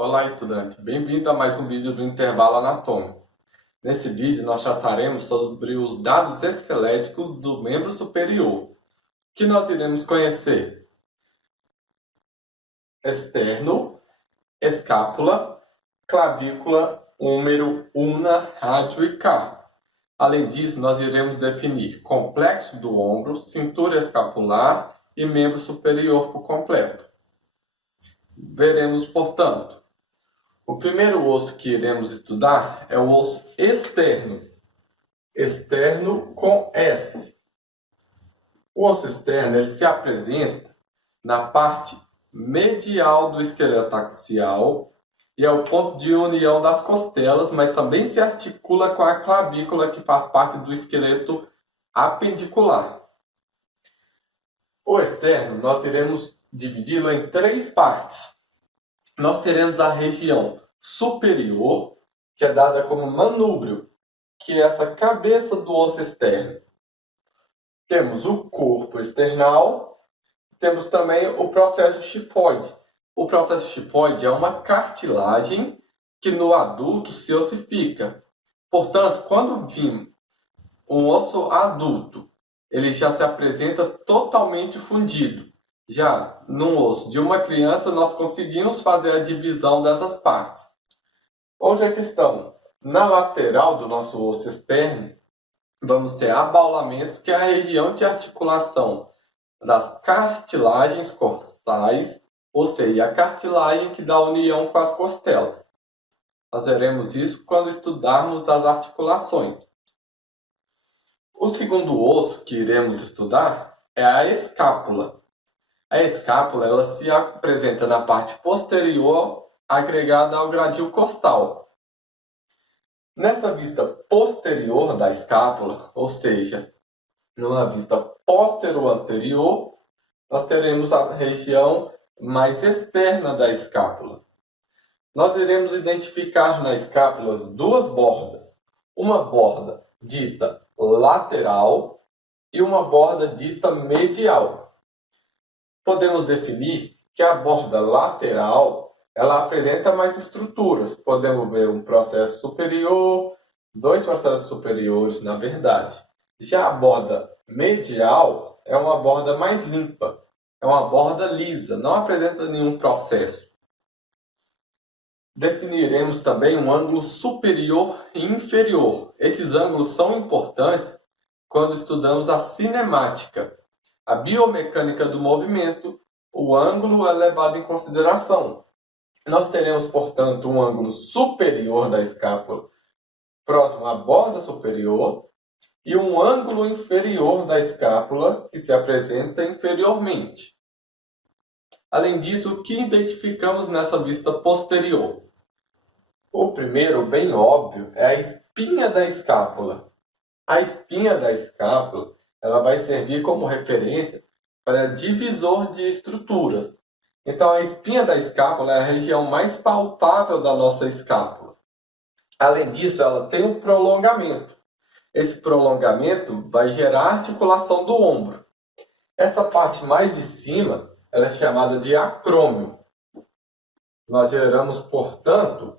Olá, estudante. Bem-vindo a mais um vídeo do intervalo anatômico. Nesse vídeo, nós trataremos sobre os dados esqueléticos do membro superior, que nós iremos conhecer: externo, escápula, clavícula, húmero, ulna, rádio e carpo. Além disso, nós iremos definir complexo do ombro, cintura escapular e membro superior por completo. Veremos, portanto, o primeiro osso que iremos estudar é o osso externo. Externo com S. O osso externo ele se apresenta na parte medial do esqueleto axial e é o ponto de união das costelas, mas também se articula com a clavícula, que faz parte do esqueleto apendicular. O externo nós iremos dividi-lo em três partes. Nós teremos a região superior, que é dada como manúbrio, que é essa cabeça do osso externo. Temos o corpo external, temos também o processo chifoide. O processo chifoide é uma cartilagem que no adulto se ossifica. Portanto, quando vimos um osso adulto, ele já se apresenta totalmente fundido. Já no osso de uma criança, nós conseguimos fazer a divisão dessas partes. Onde é que estão? Na lateral do nosso osso externo, vamos ter abaulamentos, que é a região de articulação das cartilagens costais, ou seja, a cartilagem que dá união com as costelas. Nós veremos isso quando estudarmos as articulações. O segundo osso que iremos estudar é a escápula. A escápula ela se apresenta na parte posterior, agregada ao gradil costal. Nessa vista posterior da escápula, ou seja, numa vista postero-anterior, nós teremos a região mais externa da escápula. Nós iremos identificar na escápula duas bordas. Uma borda dita lateral e uma borda dita medial. Podemos definir que a borda lateral ela apresenta mais estruturas. Podemos ver um processo superior, dois processos superiores, na verdade. Já a borda medial é uma borda mais limpa, é uma borda lisa, não apresenta nenhum processo. Definiremos também um ângulo superior e inferior. Esses ângulos são importantes quando estudamos a cinemática. A biomecânica do movimento, o ângulo é levado em consideração. Nós teremos, portanto, um ângulo superior da escápula próximo à borda superior e um ângulo inferior da escápula que se apresenta inferiormente. Além disso, o que identificamos nessa vista posterior? O primeiro, bem óbvio, é a espinha da escápula. A espinha da escápula ela vai servir como referência para divisor de estruturas. Então, a espinha da escápula é a região mais palpável da nossa escápula. Além disso, ela tem um prolongamento. Esse prolongamento vai gerar a articulação do ombro. Essa parte mais de cima ela é chamada de acrômio. Nós geramos, portanto,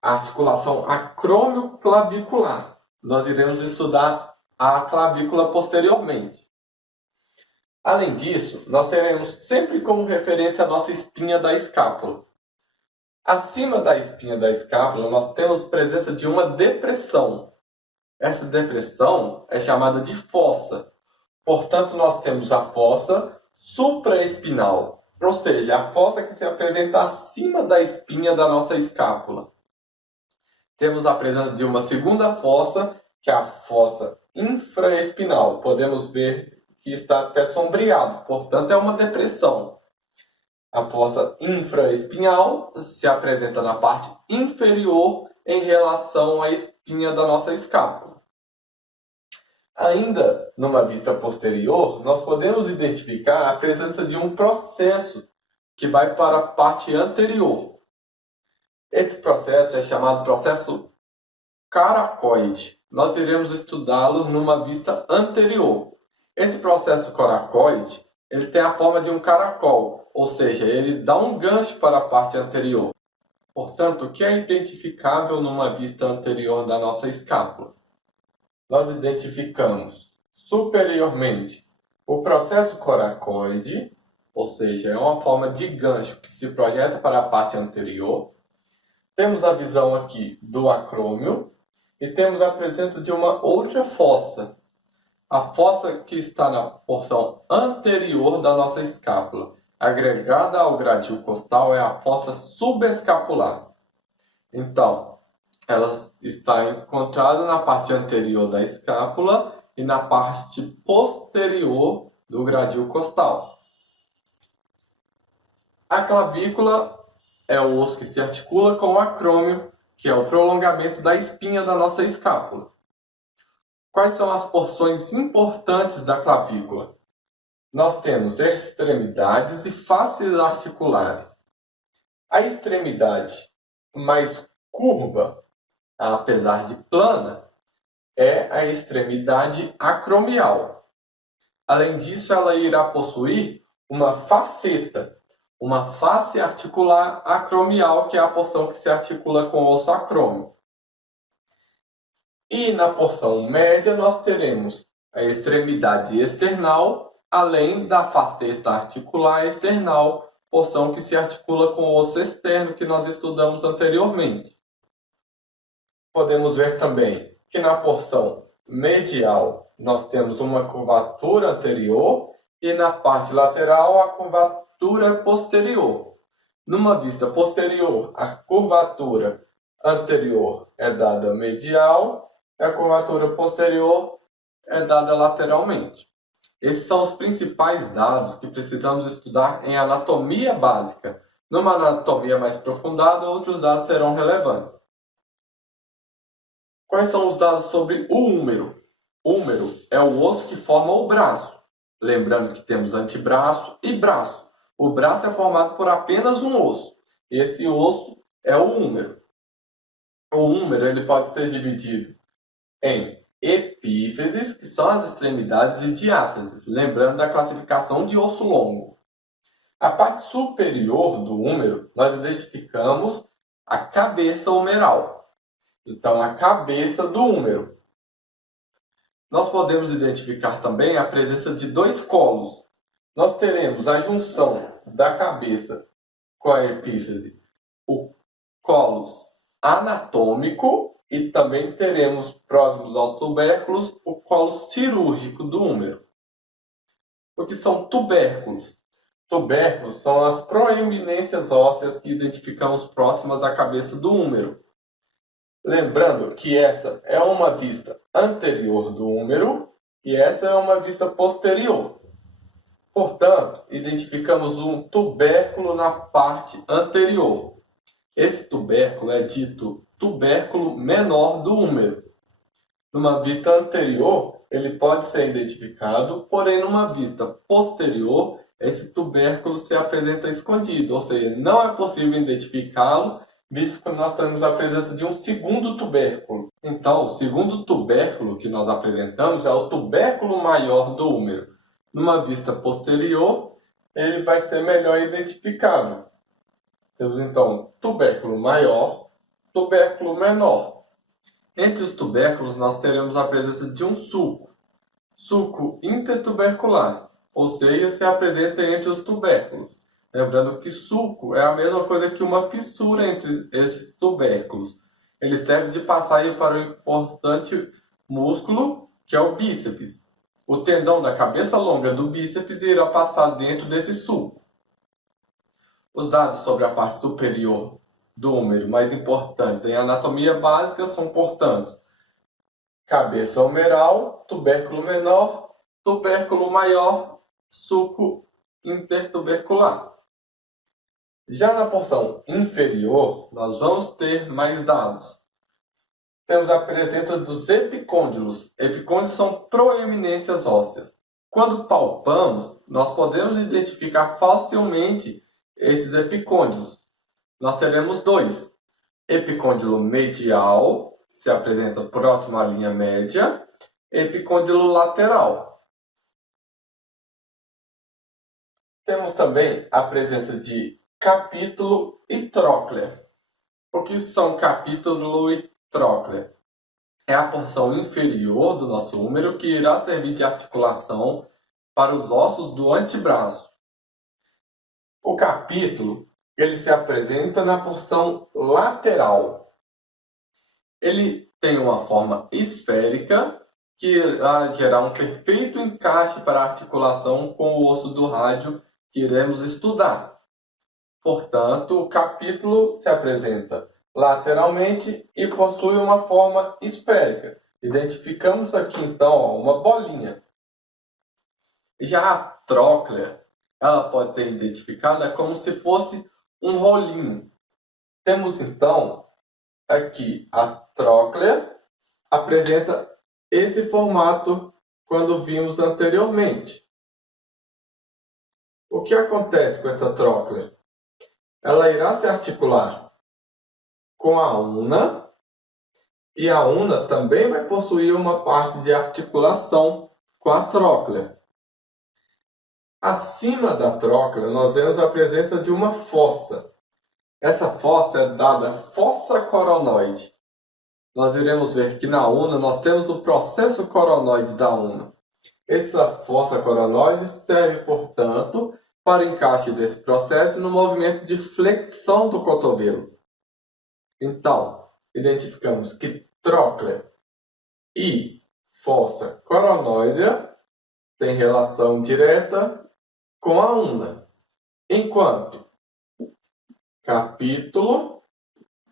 a articulação acrômio-clavicular. Nós iremos estudar a clavícula posteriormente. Além disso, nós teremos sempre como referência a nossa espinha da escápula. Acima da espinha da escápula, nós temos presença de uma depressão. Essa depressão é chamada de fossa. Portanto, nós temos a fossa supraespinal, ou seja, a fossa que se apresenta acima da espinha da nossa escápula. Temos a presença de uma segunda fossa, que é a fossa infraespinal. Podemos ver que está até sombreado, portanto é uma depressão. A fossa infraespinhal se apresenta na parte inferior em relação à espinha da nossa escápula. Ainda numa vista posterior, nós podemos identificar a presença de um processo que vai para a parte anterior. Esse processo é chamado processo coracoide. Nós iremos estudá-lo numa vista anterior. Esse processo coracoide ele tem a forma de um caracol, ou seja, ele dá um gancho para a parte anterior. Portanto, o que é identificável numa vista anterior da nossa escápula? Nós identificamos superiormente o processo coracoide, ou seja, é uma forma de gancho que se projeta para a parte anterior. Temos a visão aqui do acrômio e temos a presença de uma outra fossa. A fossa que está na porção anterior da nossa escápula, agregada ao gradil costal, é a fossa subescapular. Então, ela está encontrada na parte anterior da escápula e na parte posterior do gradil costal. A clavícula é o osso que se articula com o acrômio, que é o prolongamento da espinha da nossa escápula. Quais são as porções importantes da clavícula? Nós temos extremidades e faces articulares. A extremidade mais curva, apesar de plana, é a extremidade acromial. Além disso, ela irá possuir uma faceta, uma face articular acromial, que é a porção que se articula com o osso acrômio. E na porção média nós teremos a extremidade external, além da faceta articular external, porção que se articula com o osso externo que nós estudamos anteriormente. Podemos ver também que na porção medial nós temos uma curvatura anterior e na parte lateral a curvatura posterior. Numa vista posterior, a curvatura anterior é dada medial e a curvatura posterior é dada lateralmente. Esses são os principais dados que precisamos estudar em anatomia básica. Numa anatomia mais aprofundada, outros dados serão relevantes. Quais são os dados sobre o húmero? O húmero é o osso que forma o braço. Lembrando que temos antebraço e braço. O braço é formado por apenas um osso. Esse osso é o húmero. O húmero ele pode ser dividido em epífises, que são as extremidades, e diáfises, lembrando da classificação de osso longo. A parte superior do húmero, nós identificamos a cabeça humeral. Então, a cabeça do húmero. Nós podemos identificar também a presença de dois colos. Nós teremos a junção da cabeça com a epífise, o colo anatômico, e também teremos, próximos aos tubérculos, o colo cirúrgico do húmero. O que são tubérculos? Tubérculos são as proeminências ósseas que identificamos próximas à cabeça do húmero. Lembrando que essa é uma vista anterior do húmero e essa é uma vista posterior. Portanto, identificamos um tubérculo na parte anterior. Esse tubérculo é dito tubérculo menor do húmero. Numa vista anterior, ele pode ser identificado, porém numa vista posterior, esse tubérculo se apresenta escondido, ou seja, não é possível identificá-lo, visto que nós temos a presença de um segundo tubérculo. Então, o segundo tubérculo que nós apresentamos é o tubérculo maior do húmero. Numa vista posterior, ele vai ser melhor identificável. Temos então tubérculo maior, tubérculo menor. Entre os tubérculos, nós teremos a presença de um sulco intertubercular, ou seja, se apresenta entre os tubérculos. Lembrando que sulco é a mesma coisa que uma fissura entre esses tubérculos. Ele serve de passagem para o importante músculo, que é o bíceps. O tendão da cabeça longa do bíceps irá passar dentro desse sulco. Os dados sobre a parte superior do húmero mais importantes em anatomia básica são, portanto, cabeça humeral, tubérculo menor, tubérculo maior, sulco intertubercular. Já na porção inferior, nós vamos ter mais dados. Temos a presença dos epicôndilos. Epicôndilos são proeminências ósseas. Quando palpamos, nós podemos identificar facilmente esses epicôndilos. Nós teremos dois. Epicôndilo medial, se apresenta próximo à linha média, epicôndilo lateral. Temos também a presença de capítulo e tróclea. O que são capítulo e tróclea? É a porção inferior do nosso húmero que irá servir de articulação para os ossos do antebraço. O capítulo, ele se apresenta na porção lateral. Ele tem uma forma esférica que irá gerar um perfeito encaixe para a articulação com o osso do rádio que iremos estudar. Portanto, o capítulo se apresenta lateralmente e possui uma forma esférica. Identificamos aqui então uma bolinha. Já a tróclea, ela pode ser identificada como se fosse um rolinho. Temos então aqui a tróclea, apresenta esse formato quando vimos anteriormente. O que acontece com essa tróclea? Ela irá se articular com a una, e a una também vai possuir uma parte de articulação com a tróclea. Acima da tróclea, nós vemos a presença de uma fossa. Essa fossa é dada fossa coronoide. Nós iremos ver que na una nós temos o processo coronoide da una. Essa fossa coronoide serve, portanto, para encaixe desse processo no movimento de flexão do cotovelo. Então, identificamos que tróclea e fossa coronoide têm relação direta com a una, enquanto capítulo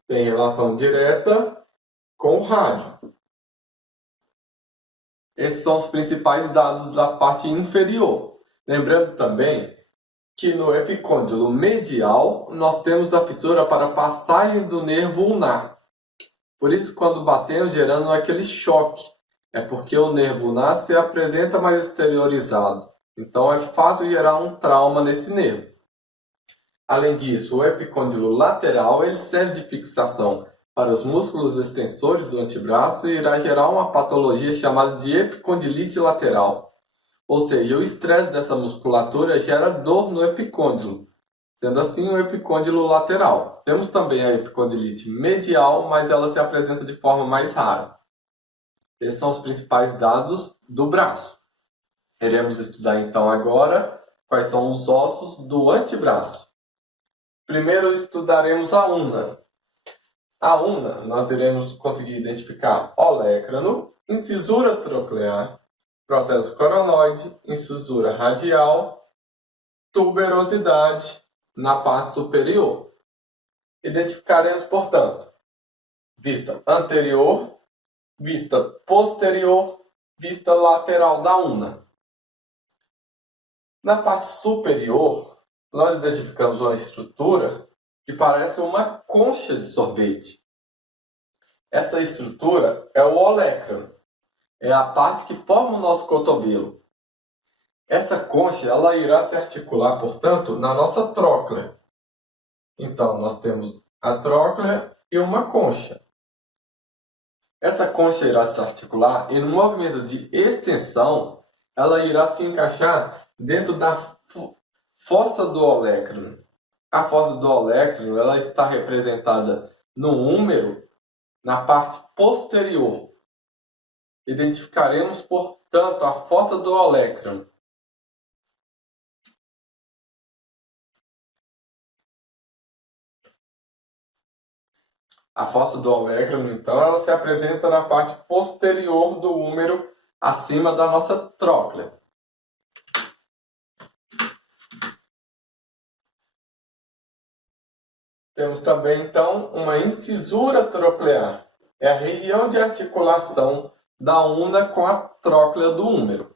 tem relação direta com o rádio. Esses são os principais dados da parte inferior. Lembrando também que no epicôndilo medial nós temos a fissura para a passagem do nervo ulnar. Por isso, quando batemos, gerando aquele choque. É porque o nervo ulnar se apresenta mais exteriorizado. Então é fácil gerar um trauma nesse nervo. Além disso, o epicôndilo lateral ele serve de fixação para os músculos extensores do antebraço e irá gerar uma patologia chamada de epicondilite lateral. Ou seja, o estresse dessa musculatura gera dor no epicôndilo, sendo assim o epicôndilo lateral. Temos também a epicondilite medial, mas ela se apresenta de forma mais rara. Esses são os principais dados do braço. Iremos estudar então agora quais são os ossos do antebraço. Primeiro estudaremos a una. A una, nós iremos conseguir identificar olecrano, incisura troclear, processo coronoide, incisura radial, tuberosidade na parte superior. Identificaremos, portanto, vista anterior, vista posterior, vista lateral da una. Na parte superior, nós identificamos uma estrutura que parece uma concha de sorvete. Essa estrutura é o olecrano. É a parte que forma o nosso cotovelo. Essa concha ela irá se articular, portanto, na nossa tróclea. Então, nós temos a tróclea e uma concha. Essa concha irá se articular e no movimento de extensão, ela irá se encaixar dentro da fossa do olecrano. A fossa do olecrano ela está representada no húmero, na parte posterior. Identificaremos, portanto, a fossa do olecrano. A fossa do olecrano, então, ela se apresenta na parte posterior do húmero, acima da nossa tróclea. Temos também, então, uma incisura troclear. É a região de articulação da una com a tróclea do húmero.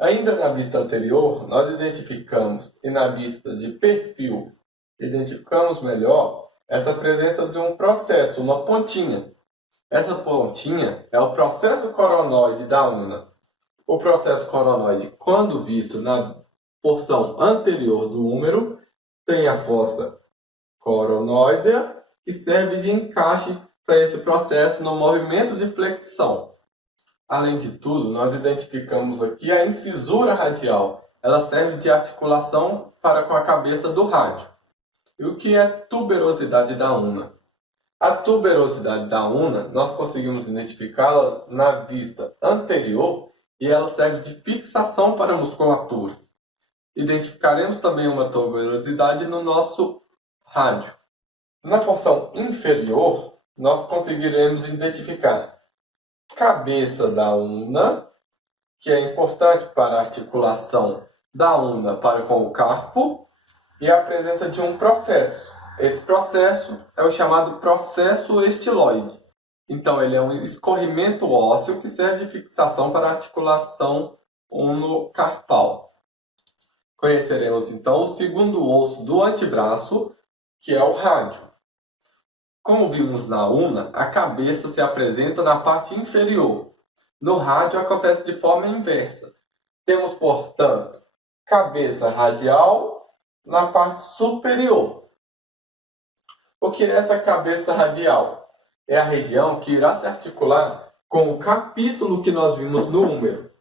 Ainda na vista anterior, nós identificamos, e na vista de perfil, identificamos melhor essa presença de um processo, uma pontinha. Essa pontinha é o processo coronoide da una. O processo coronoide, quando visto na porção anterior do húmero, tem a fossa coronoidea, que serve de encaixe para esse processo no movimento de flexão. Além de tudo, nós identificamos aqui a incisura radial. Ela serve de articulação para com a cabeça do rádio. E o que é tuberosidade da una? A tuberosidade da una, nós conseguimos identificá-la na vista anterior e ela serve de fixação para a musculatura. Identificaremos também uma tuberosidade no nosso rádio. Na porção inferior, nós conseguiremos identificar cabeça da una, que é importante para a articulação da una para com o carpo, e a presença de um processo. Esse processo é o chamado processo estiloide. Então, ele é um escorrimento ósseo que serve de fixação para a articulação unocarpal. Conheceremos, então, o segundo osso do antebraço, que é o rádio. Como vimos na una, a cabeça se apresenta na parte inferior. No rádio, acontece de forma inversa. Temos, portanto, cabeça radial na parte superior. O que é essa cabeça radial? É a região que irá se articular com o capítulo que nós vimos no húmero.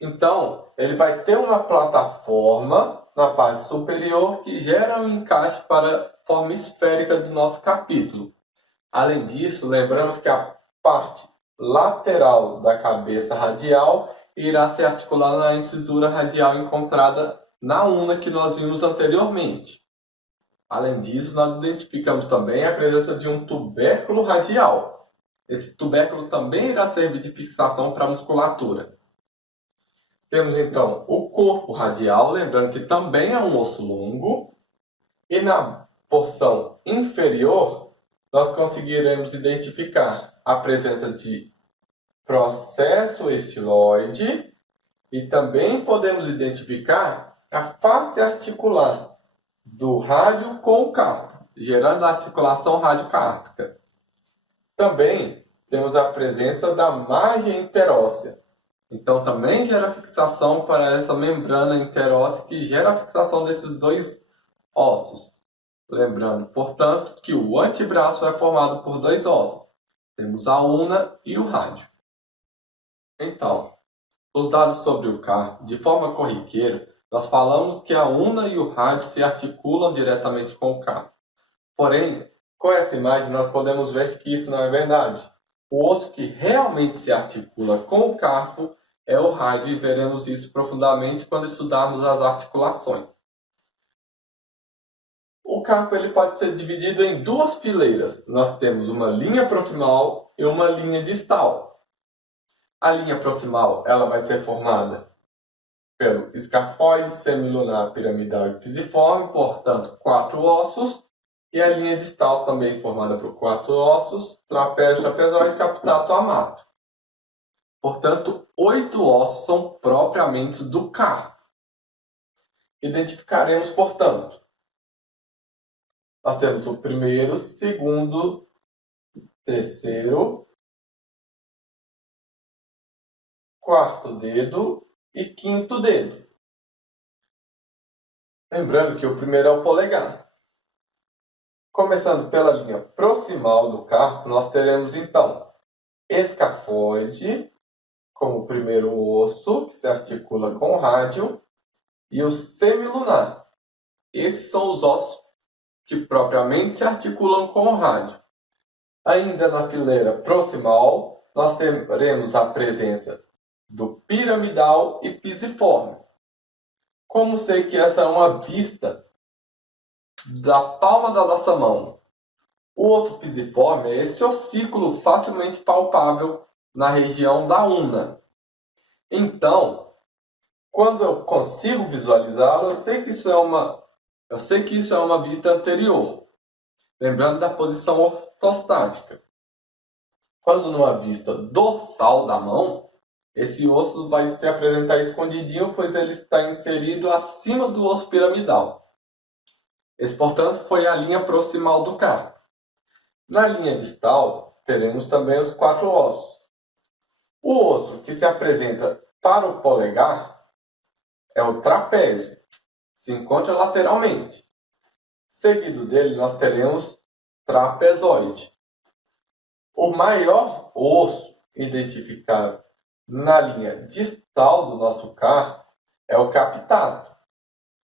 Então, ele vai ter uma plataforma na parte superior que gera um encaixe para a forma esférica do nosso capítulo. Além disso, lembramos que a parte lateral da cabeça radial irá se articular na incisura radial encontrada na una que nós vimos anteriormente. Além disso, nós identificamos também a presença de um tubérculo radial. Esse tubérculo também irá servir de fixação para a musculatura. Temos então o corpo radial, lembrando que também é um osso longo. E na porção inferior, nós conseguiremos identificar a presença de processo estiloide e também podemos identificar a face articular do rádio com o carpo, gerando a articulação radiocárpica. Também temos a presença da margem interóssea. Então também gera fixação para essa membrana interóssea que gera a fixação desses dois ossos. Lembrando, portanto, que o antebraço é formado por dois ossos. Temos a una e o rádio. Então, os dados sobre o carpo, de forma corriqueira, nós falamos que a una e o rádio se articulam diretamente com o carpo. Porém, com essa imagem nós podemos ver que isso não é verdade. O osso que realmente se articula com o carpo é o rádio e veremos isso profundamente quando estudarmos as articulações. O carpo ele pode ser dividido em duas fileiras. Nós temos uma linha proximal e uma linha distal. A linha proximal ela vai ser formada pelo escafoide, semilunar, piramidal e pisiforme, portanto, 4 ossos. E a linha distal também formada por 4 ossos, trapézio, trapezoide, captato, amato. Portanto, 8 ossos são propriamente do carpo. Identificaremos, portanto, nós temos o primeiro, segundo, terceiro, quarto dedo e quinto dedo. Lembrando que o primeiro é o polegar. Começando pela linha proximal do carpo, nós teremos então escafoide como o primeiro osso que se articula com o rádio e o semilunar. Esses são os ossos que propriamente se articulam com o rádio. Ainda na fileira proximal, nós teremos a presença do piramidal e pisiforme. Como sei que essa é uma vista da palma da nossa mão? O osso pisiforme é esse ossículo facilmente palpável na região da una. Então, quando eu consigo visualizá-lo, eu sei que isso é uma vista anterior. Lembrando da posição ortostática. Quando numa vista dorsal da mão, esse osso vai se apresentar escondidinho, pois ele está inserido acima do osso piramidal. Esse, portanto, foi a linha proximal do carpo. Na linha distal, teremos também os 4 ossos. O osso que se apresenta para o polegar é o trapézio. Se encontra lateralmente. Seguido dele, nós teremos trapezoide. O maior osso identificado na linha distal do nosso carpo é o captato.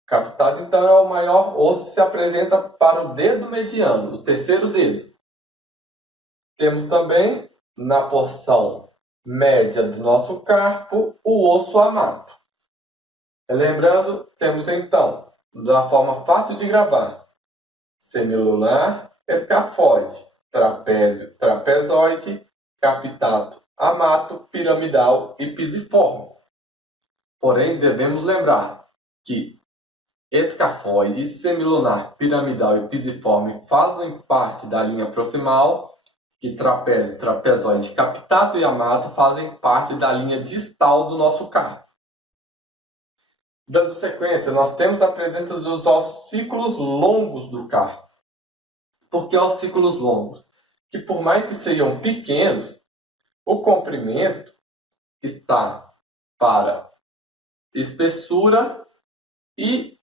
Capitado, então, é o maior osso que se apresenta para o dedo mediano, o terceiro dedo. Temos também, na porção média do nosso carpo, o osso amato. Lembrando, temos então, da forma fácil de gravar, semilunar, escafoide, trapézio, trapezoide, capitato, amato, piramidal e pisiforme. Porém, devemos lembrar que escafoide, semilunar, piramidal e pisiforme fazem parte da linha proximal, e trapézio, trapezoide, capitato e amato fazem parte da linha distal do nosso carpo. Dando sequência, nós temos a presença dos ossículos longos do carpo. Por que ossículos longos? Que por mais que sejam pequenos, o comprimento está para espessura e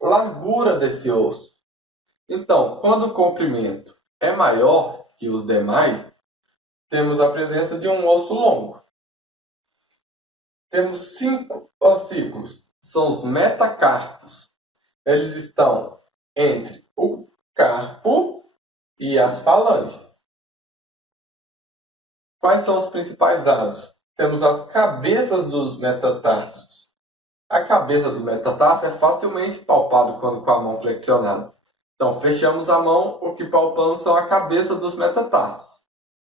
largura desse osso. Então, quando o comprimento é maior que os demais, temos a presença de um osso longo. Temos 5 ossículos, são os metacarpos. Eles estão entre o carpo e as falanges. Quais são os principais dados? Temos as cabeças dos metatarsos. A cabeça do metatarso é facilmente palpável quando com a mão flexionada. Então, fechamos a mão, o que palpamos são a cabeça dos metatarsos,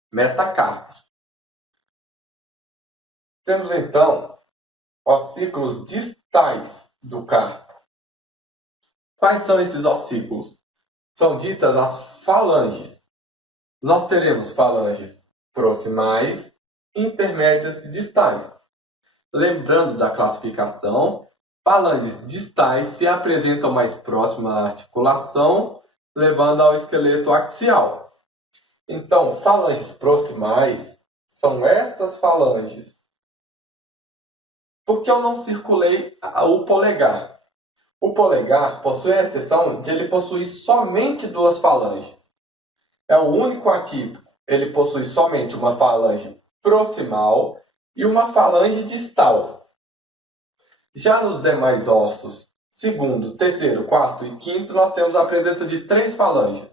metacarpos. Temos então ossículos distais do carpo. Quais são esses ossículos? São ditas as falanges. Nós teremos falanges proximais, intermédias e distais. Lembrando da classificação, falanges distais se apresentam mais próximas à articulação, levando ao esqueleto axial. Então, falanges proximais são estas falanges. Por que eu não circulei o polegar? O polegar possui a exceção de ele possuir somente 2 falanges. É o único atípico. Ele possui somente uma falange proximal e uma falange distal. Já nos demais ossos, segundo, terceiro, quarto e quinto, nós temos a presença de 3 falanges.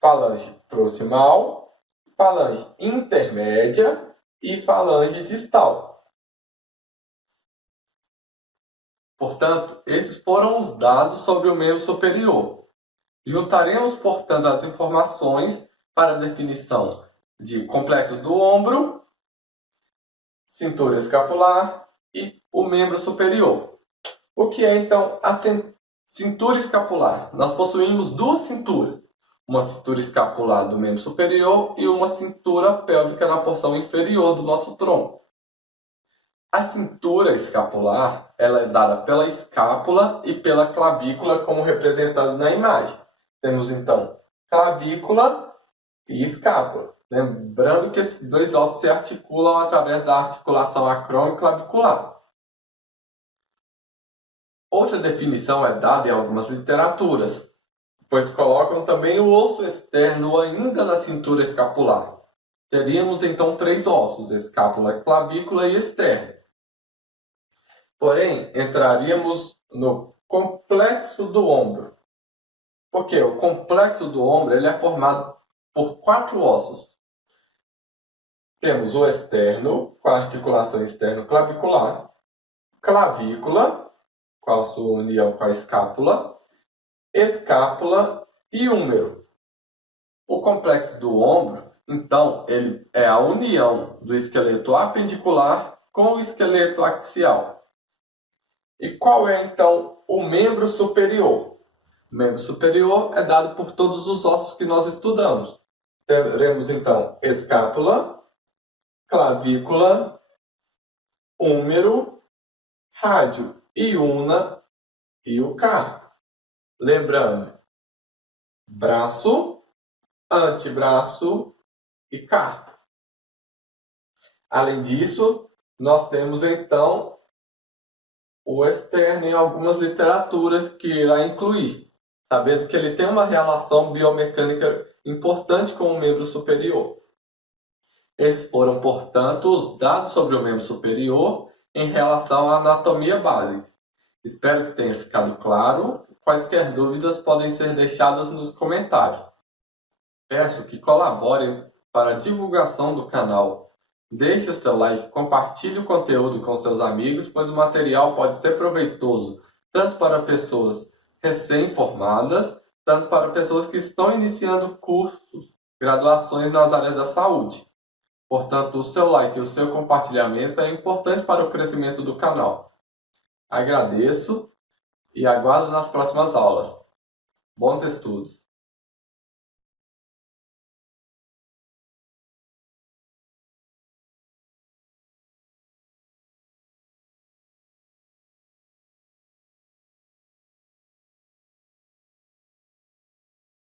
Falange proximal, falange intermédia e falange distal. Portanto, esses foram os dados sobre o membro superior. Juntaremos, portanto, as informações para a definição de complexo do ombro, cintura escapular e o membro superior. O que é, então, a cintura escapular? Nós possuímos 2 cinturas. Uma cintura escapular do membro superior e uma cintura pélvica na porção inferior do nosso tronco. A cintura escapular ela é dada pela escápula e pela clavícula, como representado na imagem. Temos, então, clavícula e escápula. Lembrando que esses 2 ossos se articulam através da articulação acromioclavicular. Outra definição é dada em algumas literaturas, pois colocam também o osso externo ainda na cintura escapular. Teríamos, então, 3 ossos, escápula, clavícula e externo. Porém, entraríamos no complexo do ombro. Porque o complexo do ombro ele é formado por 4 ossos. Temos o externo, com a articulação externo-clavicular, clavícula, com a sua união com a escápula, escápula e húmero. O complexo do ombro, então, ele é a união do esqueleto apendicular com o esqueleto axial. E qual é, então, o membro superior? O membro superior é dado por todos os ossos que nós estudamos. Teremos, então, escápula, clavícula, húmero, rádio e una e o carpo. Lembrando, braço, antebraço e carpo. Além disso, nós temos, então, o externo em algumas literaturas que irá incluir, sabendo que ele tem uma relação biomecânica importante com o membro superior. Esses foram, portanto, os dados sobre o membro superior em relação à anatomia básica. Espero que tenha ficado claro. Quaisquer dúvidas podem ser deixadas nos comentários. Peço que colaborem para a divulgação do canal. Deixe o seu like, compartilhe o conteúdo com seus amigos, pois o material pode ser proveitoso tanto para pessoas recém-formadas, tanto para pessoas que estão iniciando cursos, graduações nas áreas da saúde. Portanto, o seu like e o seu compartilhamento é importante para o crescimento do canal. Agradeço e aguardo nas próximas aulas. Bons estudos!